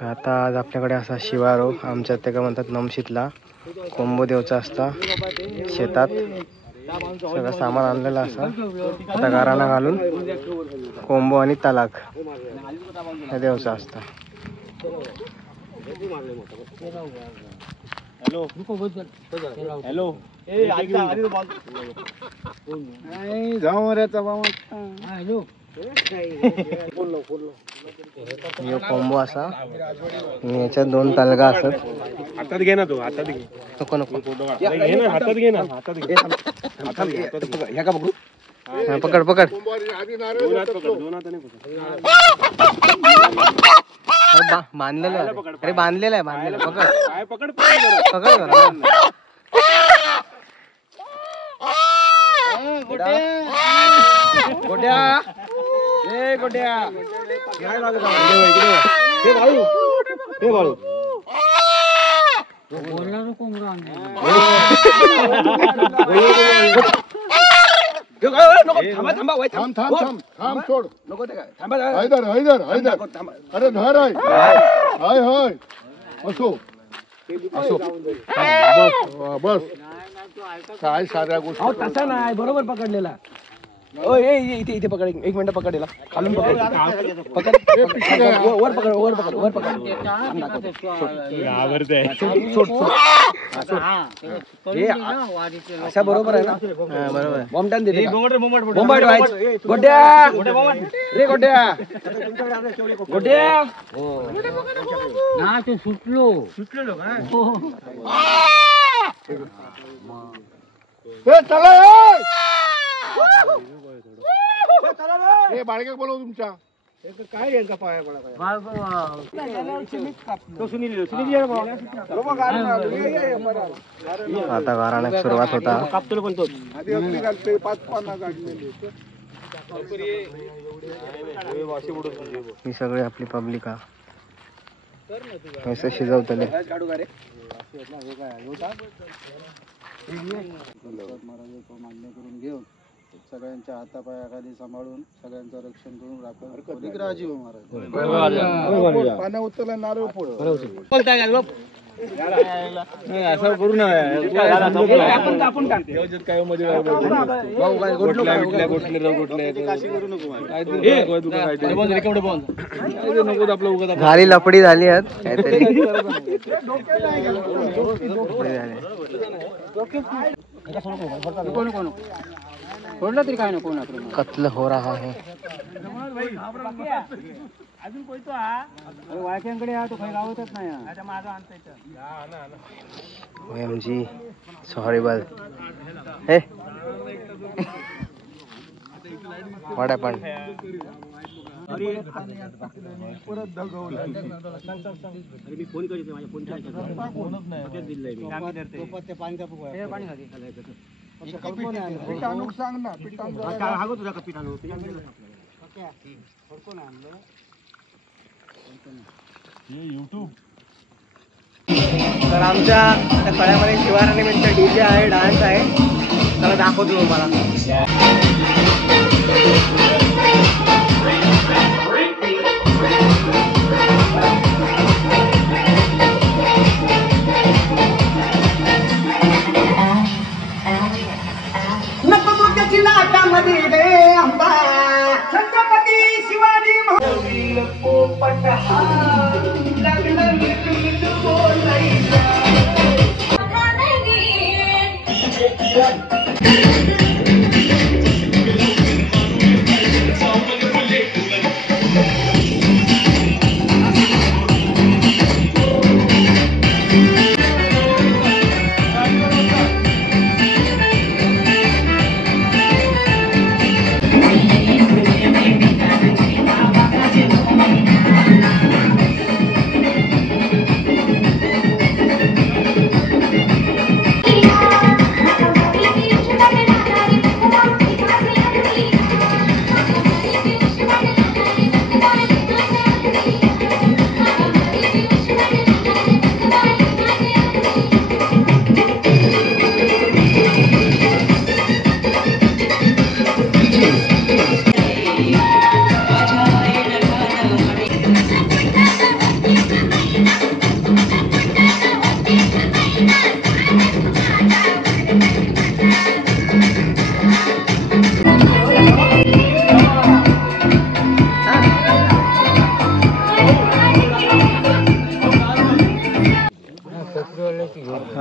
आता आज आपल्याकडे असा शिवारो आमच्यात ते का म्हणतात नमशीतला कोंबो देवचा असता शेतात सगळं सामान आणलेलं असं आता गाराणा घालून कोंबो आणि तलाक हे देवचा असता. हॅलो हॅलो कोंबो असा याच्यात 2 तलगा असत. हातात घे ना तू, हातात घे. नको नको घे ना, हातात घे ना, हातात घे. ह्या का पकडू? पकड पकड. बांधलेलं अरे बांधलेलं आहे बांधलेलं. पकड पकड पकड. गोट्या ए गोट्या घ्यायला लागत हे बाळू हे बाळू बोलला नको थांबा थांबा वय थांब थांब थांब थांब सोड नको ते काय थांबा हैदर हैदर हैदर अरे धर आहे हाय हाय असो असो बस काय साऱ्या गोष्टी तसा नाही बरोबर पकडलेला. इथे इथे पकड 1 मिनिट पकडलेला खालून पकड पकड वर पकड वर पकड वर पकड अशा बरोबर आहे ना बरोबर. बॉम्बटान देते बॉम्बाईट व्हायचं गोट्या रे गोट्या गोट्या ना ते सुटलो चला हे बाळगे बोलव तुमच्या काय यांचा पाया पडा आता गाराण्यात सुरुवात होता. ही सगळी आपली पब्लिक असं शिजवतले. मान्य करून घेऊन सगळ्यांच्या हातापायाखाली सांभाळून सगळ्यांचं रक्षण करून राखून राजीव महाराज पाण्या उतरला नारळ फोड असं करू नये. झाली लपडी झाली आहेत काहीतरी सोडलं तरी काय नको कत्ल हो रहा है. वाळक्यांकडे तो काही गावतच नाही. OMG so horrible. Hey what happened? परत दगवलं मी फोन करते माझ्या फोन दिलंय मी पाणी पिठाणूक सांग ना. पिठाणू तुझा का पिठाणू युट्यूब. तर आमच्या त्या कळ्यामध्ये शिवारानिमित्त DJ आहे डान्स आहे त्याला दाखवतो तुम्हाला. छत्रपती शिवाजी महाराज पोपट हा लागलं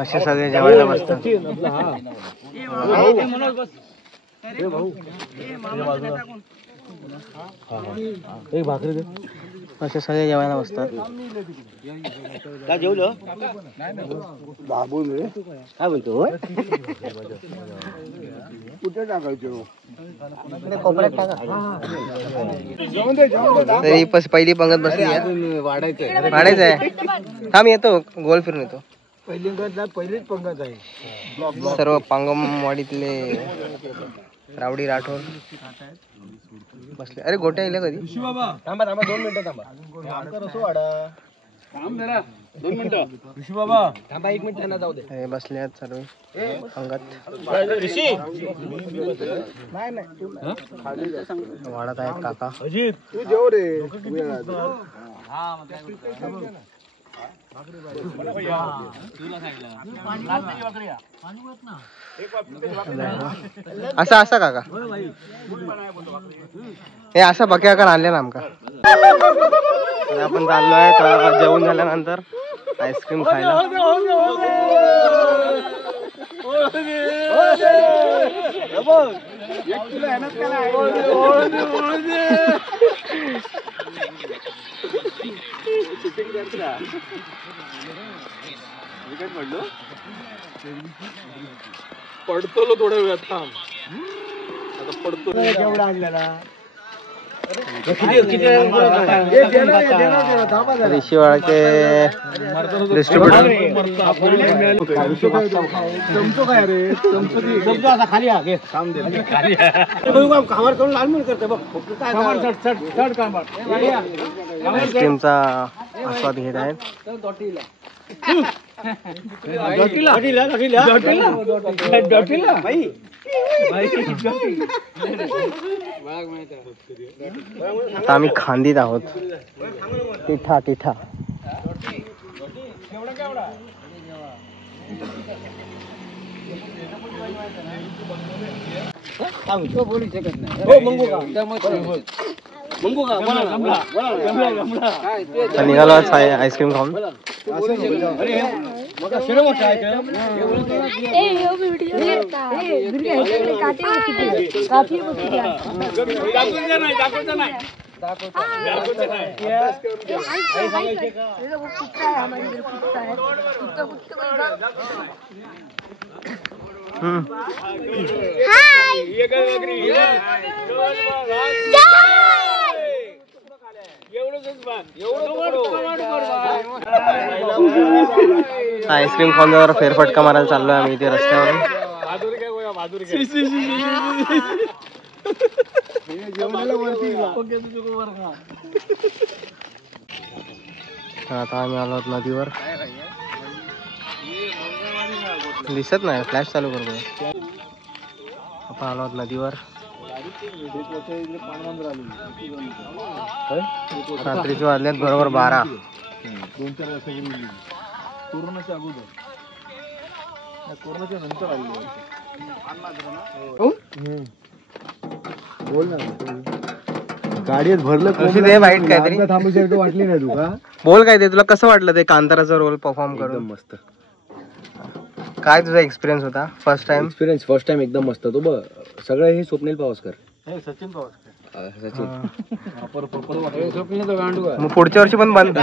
असे सगळे जेवायला बसतात. असे सगळे जेवायला बसतात. काय बोलतो कुठे टाकायचो कोपऱ्यात टाका. तरी पहिली पंगत बसली आहे. वाढायचं आहे. थांब येतो, गोल फिरून येतो. पहिलीच पंगत आहे. सर्व पांगमवाडीतले रावडी राठोड बसले. अरे गोट्या येईल कधी? थांबा 2 मिनिटं थांबा. थांबा 1 मिनिट त्यांना जाऊ दे. हे बसले आहेत सर्व पंगत. वाढत आहेत काका. तू जेव रे. असा असा काका हे असा बक्याकर आणले ना आमका. आपण चाललोय जेवण झाल्यानंतर आईस्क्रीम खायला. पडतो थोड्या वेळात. थांब आता पडतो. केवढा आणलेला रिशीवाळाचे डिस्ट्रीब्युटर. चमचो काय रे? चमचो आता खाली घे. काम दे. कामार करून लाल मिळ करते बघ. आईस्क्रीमचा आस्वाद घेत आहेत. आता आम्ही खांदीत आहोत. टिठा टिठा बोलू शकत नाही. निघालो आईस्क्रीम खाऊन. आईस्क्रीम खाऊन जरा फेरफटका मारायला चाललोय आम्ही इथे रस्त्यावरून. आता आम्ही आलो आहोत नदीवर. दिसत नाही, फ्लॅश चालू करतो. आता आलो आहोत नदीवर. रात्रीचे वाजल्यात बरोबर 12. 2-4 वर्षापूर्वी कोरोनाच्या अगोदर. कोरोनाच्या नंतर आलेली. बोल ना. गाडीत भरलं वाईट काहीतरी थांबू वाटली नाही तुका? बोल काय ते तुला कसं वाटलं ते कांताराचा रोल परफॉर्म करून? मस्त. काय तुझा एक्सपिरियन्स होता फर्स्ट टाइम? फर्स्ट टाइम एकदम मस्त. तो बघ सगळं हे स्वप्नील पावसकर. सचिन पवार. मग पुढच्या वर्षी पण बंद.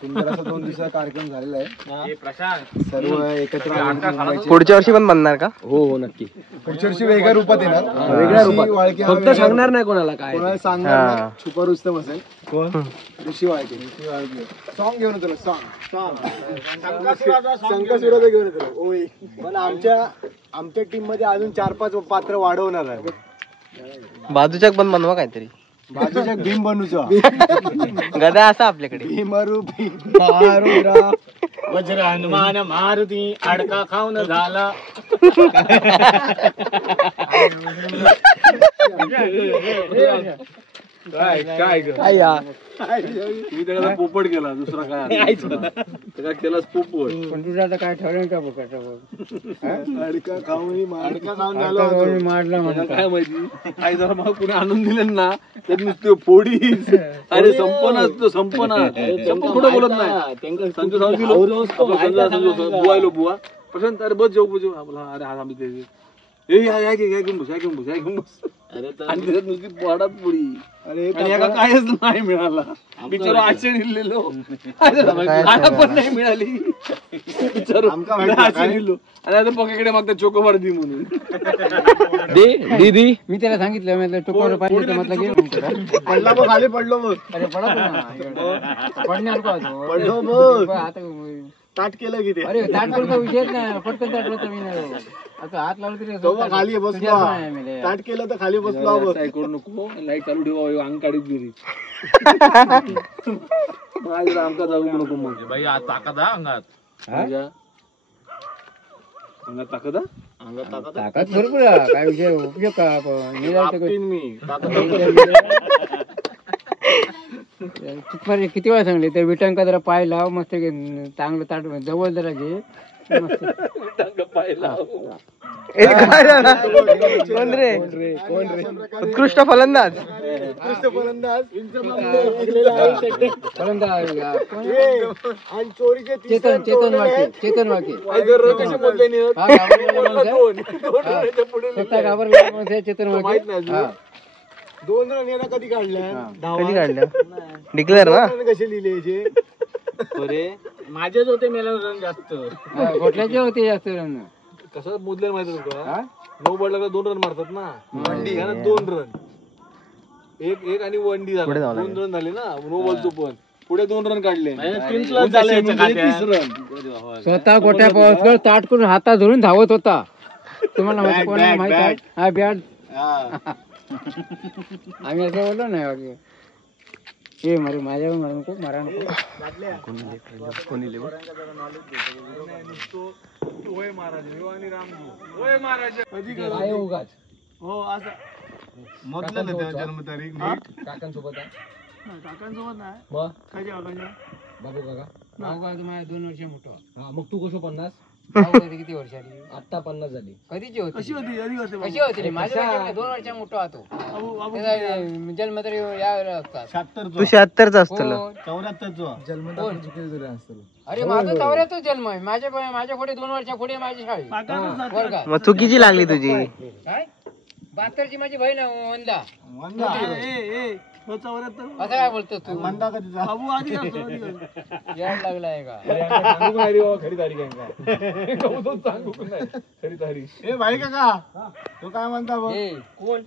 सुंदर असा 2 दिवसाचा कार्यक्रम झालेला आहे. सर्व एकत्र. पुढच्या वर्षी पण बनणार का? हो हो नक्की. पुढच्या वर्षी वेगळ्या रूपात येणार. वेगळ्या रूपात. वाळके फक्त सांगणार नाही कोणाला काय. कोणाला सांगणार छुपा रुस्तम असेल. कोण? ऋषी वाळके. सॉन्ग घेऊन तुला सॉन्ग संकसुराचं घेऊन तुला. ओळी. पण आमच्या टीम मध्ये अजून 4-5 पात्र वाढवणार आहे. बाजूच्या पण बनवा काहीतरी. बाजूच्या भीम बनूचा गदा असा आपल्याकडे. भीमरू वज्र हनुमान मारुती अडका खाऊन झाला. काय काय ग? आया. तुम्ही त्याला पोपट केला दुसरा काय त्याला केलास पोपट. पण तुझं आता काय ठरवलं का बघ अडका खाऊन मारला मला काय माहिती काय जरा मला कुणी आणून दिलं ना तर नुसते फोडी. अरे संपना असतो संपना संप कुठं बोलत नाही. संजू सांगून दिलो बुवायलो बुवा प्रशांत अरे बस जेऊ जेऊ आपला. अरे हा आम्ही घेऊन बस. आणि त्याच्यात नुसती पोडात पुडी. आणि एका कायच नाही मिळाला. बिचारो आशे निघलेलो पण नाही मिळाली. बिचारो आशे निघलो आणि आता पक्याकडे मागता चोकोबार दी म्हणून. दीदी मी त्याला सांगितलं म्हटलं टोकावर पाहिजे म्हटलं की पडला बघ खाली पडलो बघ. अरे पडणार का पडलो बघ. आता ताट केलं की अरे ताट करतो विषयच नाही. पटकन ताट होतं मी नाही. आता हात लावलं तरी खाली बसलो. ताट केलं तर खाली बसलो. करू नको लाईट चालू ठेवा अंग काढीत गेली. आमका जाऊ नको मग बाई आज ताकद आहे अंगात. अंगात ताकद ताकद भरपूर आहे. काय विषय उपयोग का आपण मी किती वेळा सांगले तर विटांका जरा पाय लाव मस्त चांगलं ताट जवळ जरा घे मस्त. कोण रे? उत्कृष्ट फलंदाज. चेतन चेतन वाके चेतन वाके स्वतः घाबरला चेतन वाके. 2 रन येणं कधी काढल्या डिक्लेअर ना. कसे लिहिले माझेच होते मेला रन जास्त. कुठल्याचे होते जास्त रन. कसं मोजलं माहिती तुला. 9 बॉल लागला 2 रन मारतात ना. 2 रन एक आणि 1 डी झाला. 2 रन झाले ना 9 बॉलचं पण. पुढे 2 रन काढले. 30 रन. स्वतः गोट्या पावसकर ताट करून हातात धरून धावत होता. तुम्हाला माहिती आहे. हा बॅट आम्ही असं बोललो नाही. हे मरे माझ्या नको मारा नको. हो असं मोजलं जन्मतारीख काकांसोबत आहे. काकांसोबत नाही मग बाबू काका माझ्या 2 वर्ष मोठं. हा मग तू कसं 50? किती वर्षाची आता 50 झाली. कधीची होती. कशी होती कशी होती माझ्या 2 वर्ष मोठा होतो. जन्म तरी या तू 76 चा असतो. 74 अरे माझा 74 जन्म आहे. माझ्या पुढे 2 वर्षा पुढे माझी शाळा वर्गात. मग चुकीची लागली तुझी. काय 72 ची माझी बहीण वंदा. असं काय बोलतो तू. बाबू आधी याड लागलाय का. खरी तारीख आहे. खरी तारीख. ए भाई काका तो काय म्हणता बघ. कोण